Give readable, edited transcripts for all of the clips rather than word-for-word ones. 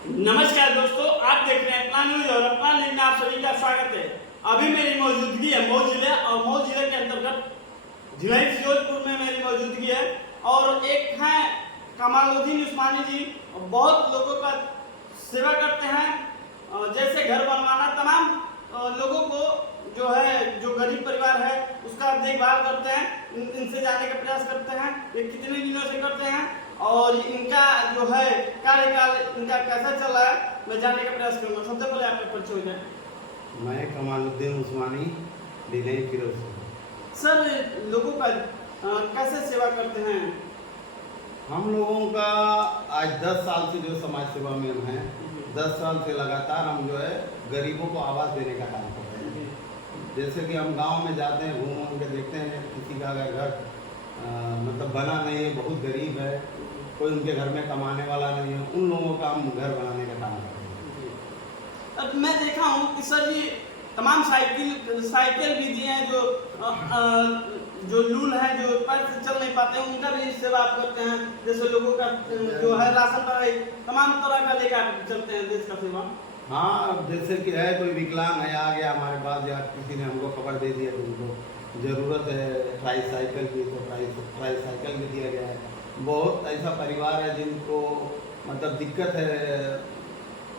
नमस्कार दोस्तों, आप देख रहे हैं अपना न्यूज और अपना न्यूज में आप सभी का स्वागत है। अभी मेरी मौजूदगी है मऊ जिले और मऊ जिले के अंतर्गत जिला फिरोजपुर में मेरी मौजूदगी है और एक हैं कमालुद्दीन उस्मानी जी। बहुत लोगों का सेवा करते हैं, जैसे घर बनवाना, तमाम लोगों को जो गरीब परिवार है उसका देखभाल करते हैं। इनसे जाने का प्रयास करते हैं, ये कितने दिनों से करते हैं और इनका जो है कार्यकाल इनका कैसा चल रहा है मैं जानने का प्रयास करूंगा। सबसे पहले आपका परिचय हो जाए। मैं कमालुद्दीन उस्मानी, जिले फिरोजपुर। सर, लोगों का कैसे सेवा करते हैं? हम लोगों का आज 10 साल से जो समाज सेवा में हम हैं, 10 साल से लगातार हम जो है गरीबों को आवाज़ देने का काम कर रहे हैं। जैसे कि हम गांव में जाते हैं, घूम के देखते हैं किसी का अगर घर मतलब बना नहीं है, बहुत गरीब है, कोई उनके घर में कमाने वाला नहीं है, उन लोगों का हम घर बनाने का काम कर रहे हैं। अब मैं देखा हूँ कि सर जी तमाम साइकिल भी दिए हैं, जो लूल हैं, जो पैर से चल नहीं पाते हैं, उनका भी सेवा आप करते हैं। जैसे लोगों का जो है राशन पर तमाम तरह का लेकर चलते हैं देश का सेवा। हाँ, जैसे कि है कोई विकलांग है, आ गया हमारे पास या किसी ने हमको खबर दे दिया तो उनको ज़रूरत है ट्राईसाइकिल की, तो ट्राईसाइकिल भी दिया गया है। बहुत ऐसा परिवार है जिनको मतलब दिक्कत है,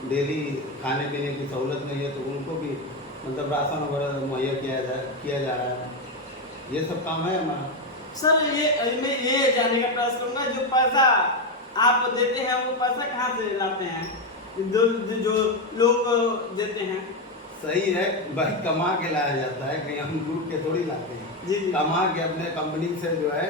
डेली खाने पीने की सहूलत नहीं है, तो उनको भी मतलब राशन वगैरह मुहैया किया जा रहा है। ये सब काम है हमारा। सर, मैं ये जानने का प्रयास करूंगा, जो पैसा आप देते हैं वो पैसा कहाँ से लाते हैं? जो लोग देते हैं। सही है भाई, कमा के लाया जाता है, कहीं हम ग्रुप के थोड़ी लाते हैं। जी। कमा के अपने कंपनी से जो है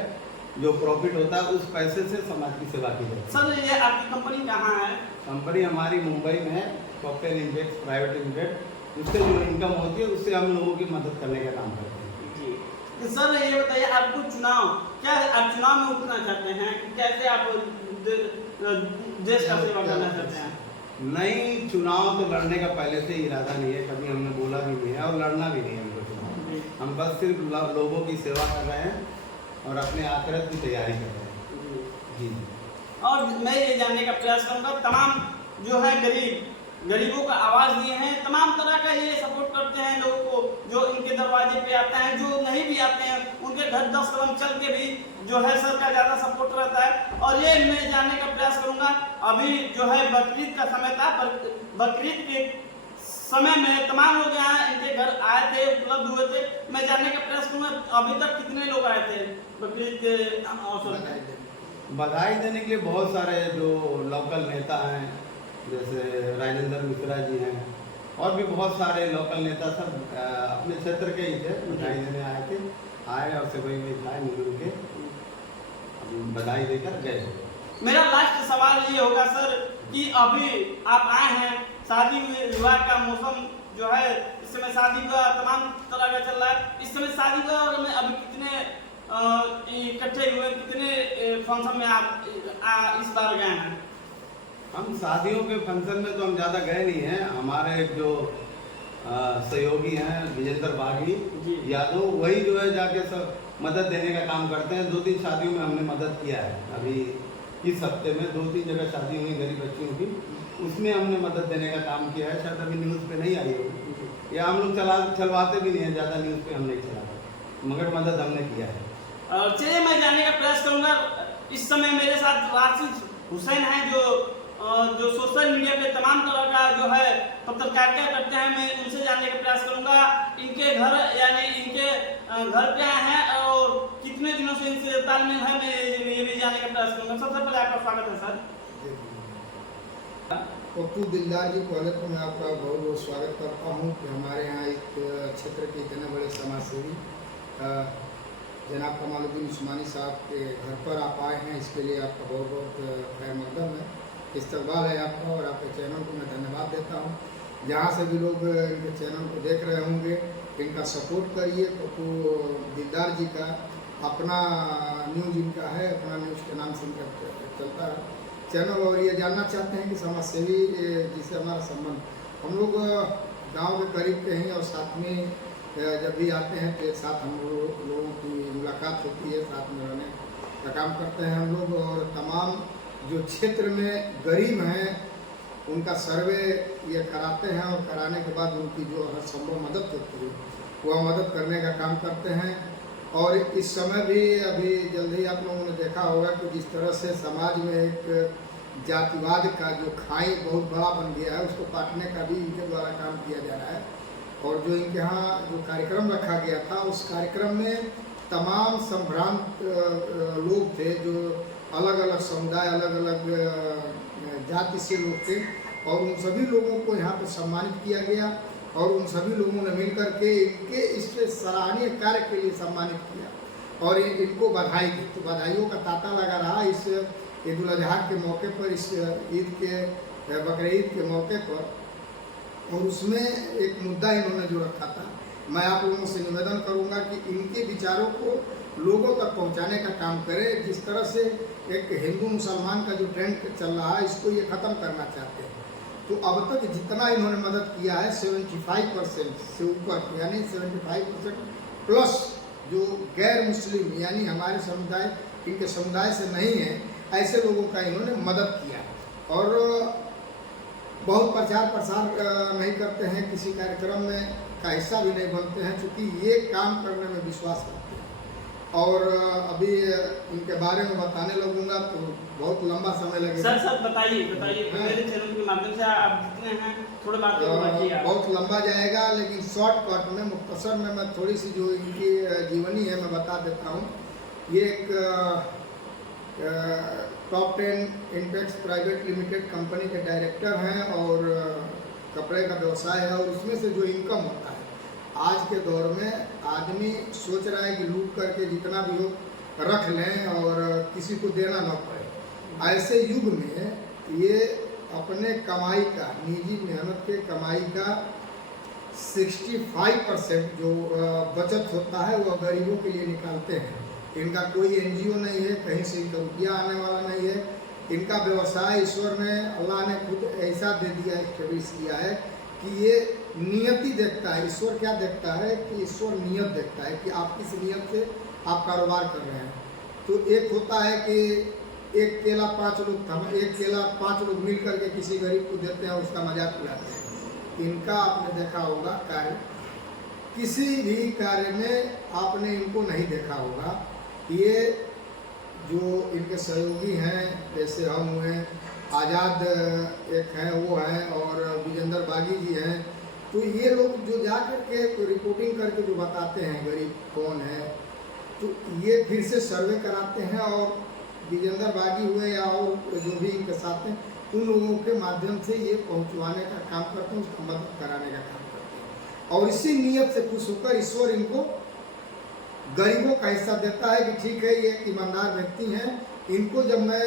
जो प्रॉफिट होता है उस पैसे से समाज की सेवा की जाती है। सर, ये आपकी कंपनी कहाँ है? कंपनी हमारी मुंबई में है, कॉकटेल इंडेक्स प्राइवेट लिमिटेड। उससे जो इनकम होती है उससे हम लोगों की मदद करने का काम करते हैं। जी। तो सर, ये बताइए, आपको क्या आप चुनाव में उठना चाहते हैं? कैसे आप देश का सेवा करना चाहते हैं? नहीं, चुनाव तो लड़ने का पहले से ही इरादा नहीं है, कभी हमने बोला भी नहीं है और लड़ना भी नहीं है हमको चुनाव। हम बस सिर्फ लोगों की सेवा कर रहे हैं और अपने आखिरत की तैयारी कर रहे हैं। जी। और मैं ये जानने का प्रयास करूंगा, तमाम जो है गरीबों का आवाज़ दिए हैं, तमाम तरह का ये सपोर्ट करते हैं लोगों को जो इनके दरवाजे पे आते हैं, जो नहीं भी आते हैं उनके घर 10 कदम चल के भी जो है सर का ज़्यादा सपोर्ट रहता है। और ये मैं जानने का प्रयास करूंगा, अभी जो है बकरीद का समय था, बकरीद के समय में तमाम लोग यहाँ इनके घर आए थे, उपलब्ध हुए थे। मैं जानने का प्रयास करूंगा, अभी तक कितने लोग आए थे बकरीद के अवसर में? बधाई देने के लिए बहुत सारे जो लोकल नेता हैं, जैसे राजेंद्र मिश्रा जी हैं, और भी बहुत सारे लोकल नेता सब अपने क्षेत्र के ही थे, बधाई देने आए और सेवई में खाए मिलजुल के बधाई देकर गए। मेरा लास्ट सवाल ये होगा सर कि अभी आप आए हैं, शादी विवाह का मौसम जो है इस समय शादी विवाह तमाम तरह का चल रहा है। इस समय शादी विवाह में अभी कितने इकट्ठे हुए, कितने फंक्शन में आप इस बार गए हैं? हम शादियों के फंक्शन में तो हम ज़्यादा गए नहीं हैं। हमारे जो सहयोगी हैं विजेंद्र बागी यादव, वही जो है जाके सब मदद देने का काम करते हैं। 2-3 शादियों में हमने मदद किया है। अभी इस हफ्ते में 2-3 जगह शादी हुई गरीब बच्चियों की, उसमें हमने मदद देने का काम किया है। शायद अभी न्यूज़ पे नहीं आई होगी, या हम लोग चलवाते भी नहीं हैं, ज़्यादा न्यूज़ पे हम नहीं चलाते, मगर मदद हमने किया है। चलिए, मैं जानने का प्रयास करूंगा, इस समय मेरे साथ राशिद हुसैन हैं जो सोशल मीडिया पे तमाम तरह का जो है पत्रकारिता करते हैं। मैं उनसे जानने का प्रयास करूंगा, इनके घर यानी इनके घर पे आए हैं और कितने दिनों से इनसे तालमेल है, मैं ये भी जानने का प्रयास करूंगा। सबसे पहले आपका स्वागत है सर। पप्पू दिलदार जी, पहले तो मैं आपका बहुत बहुत स्वागत करता हूँ कि हमारे यहाँ एक क्षेत्र के इतने बड़े समाजसेवी जनाब कमालुद्दीन उस्मानी साहब के घर पर आप आए हैं, इसके लिए आपका बहुत बहुत खैर मकदम है, इस्तकबाल है आपका। और आपके चैनल को मैं धन्यवाद देता हूँ। जहाँ से भी लोग इनके चैनल को देख रहे होंगे, इनका सपोर्ट करिए। पप्पू दिलदार जी का अपना न्यूज़ इनका है, अपना न्यूज़ के नाम से इनका चलता है चैनल। और ये जानना चाहते हैं कि समाज सेवी जिससे हमारा संबंध, हम लोग गांव के करीब के हैं और साथ में जब भी आते हैं तो एक साथ हम लोगों की मुलाकात होती है, साथ में रहने का काम करते हैं हम लोग। और तमाम जो क्षेत्र में गरीब हैं उनका सर्वे ये कराते हैं और कराने के बाद उनकी जो हर संभव मदद होती है वह मदद करने का काम करते हैं। और इस समय भी अभी जल्द ही आप लोगों ने देखा होगा कि जिस तरह से समाज में एक जातिवाद का जो खाई बहुत बड़ा बन गया है, उसको काटने का भी इनके द्वारा काम किया जा रहा है। और जो इनके यहाँ जो कार्यक्रम रखा गया था, उस कार्यक्रम में तमाम संभ्रांत लोग थे, जो अलग अलग समुदाय, अलग अलग जाति से लोग थे, और उन सभी लोगों को यहाँ पर सम्मानित किया गया और उन सभी लोगों ने मिलकर के इनके इस सराहनीय कार्य के लिए सम्मानित किया और इनको बधाई दी। तो बधाइयों का तांता लगा रहा इस ईद उल अजहा के मौके पर, इस ईद के बकरीद ईद के मौके पर। और उसमें एक मुद्दा इन्होंने जो रखा था, मैं आप लोगों से निवेदन करूंगा कि इनके विचारों को लोगों तक पहुंचाने का काम करें। जिस तरह से एक हिंदू मुसलमान का जो ट्रेंड चल रहा है, इसको ये ख़त्म करना चाहते हैं। तो अब तक जितना इन्होंने मदद किया है 75% से ऊपर, यानी 75% प्लस जो गैर मुस्लिम यानी हमारे समुदाय, इनके समुदाय से नहीं है, ऐसे लोगों का इन्होंने मदद किया। और बहुत प्रचार प्रसार नहीं करते हैं, किसी कार्यक्रम में का हिस्सा भी नहीं बनते हैं, क्योंकि ये काम करने में विश्वास करते हैं। और अभी इनके बारे में बताने लगूंगा तो बहुत लंबा समय लगेगा। सर बताइए मेरे चैनल के माध्यम से आप जितने हैं थोड़े बातें बहुत लंबा जाएगा, लेकिन शॉर्टकट में, मुख्तसर में मैं थोड़ी सी जो इनकी जीवनी है मैं बता देता हूँ। ये एक top 10 Intex private limited company के डायरेक्टर हैं और कपड़े का व्यवसाय है। और उसमें से जो इनकम होता है, आज के दौर में आदमी सोच रहा है कि लूट करके जितना भी हो रख लें और किसी को देना न पड़े। ऐसे युग में ये अपने कमाई का, निजी मेहनत के कमाई का 65% जो बचत होता है वह गरीबों के लिए निकालते हैं। इनका कोई एनजीओ नहीं है, कहीं से इनका रुपया आने वाला नहीं है। इनका व्यवसाय ईश्वर ने, अल्लाह ने खुद ऐसा दे दिया, एस्टेब्लिश किया है कि ये नियति देखता है। ईश्वर क्या देखता है कि ईश्वर नियत देखता है कि आप किस नियत से आप कारोबार कर रहे हैं। तो एक होता है कि एक केला 5 लोग मिल करके किसी गरीब को देते हैं, उसका मजाक उड़ाते हैं। इनका आपने देखा होगा कार्य, किसी भी कार्य में आपने इनको नहीं देखा होगा। ये जो इनके सहयोगी हैं, जैसे हम हुए, आज़ाद एक हैं वो हैं, और विजेंद्र बागी जी हैं, तो ये लोग जो जा करके तो रिपोर्टिंग करके जो बताते हैं गरीब कौन है, तो ये फिर से सर्वे कराते हैं और विजेंद्र बागी हुए या और जो भी इनके साथ हैं, उन लोगों के माध्यम से ये पहुंचवाने का काम करते हैं, उसका मदद कराने का काम करते हैं। और इसी नियत से खुश होकर ईश्वर इनको गरीबों का हिस्सा देता है कि ठीक है, ये ईमानदार व्यक्ति हैं, इनको जब मैं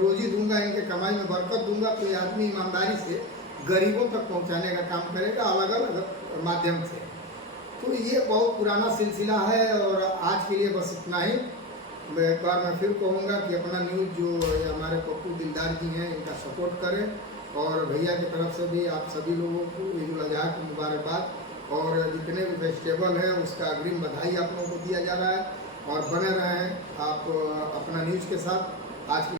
रोजी दूंगा, इनके कमाई में बरकत दूंगा, तो ये आदमी ईमानदारी से गरीबों तक पहुंचाने का काम करेगा अलग अलग माध्यम से। तो ये बहुत पुराना सिलसिला है। और आज के लिए बस इतना ही। एक बार मैं फिर कहूँगा कि अपना न्यूज़ जो हमारे पप्पू दिलदार जी हैं, इनका सपोर्ट करें। और भैया की तरफ से भी आप सभी लोगों को ईद उल अजहा की मुबारकबाद, और जितने भी फेस्टिवल हैं उसका अग्रिम बधाई आप लोगों को दिया जा रहा है। और बने रहें आप अपना न्यूज़ के साथ। आज की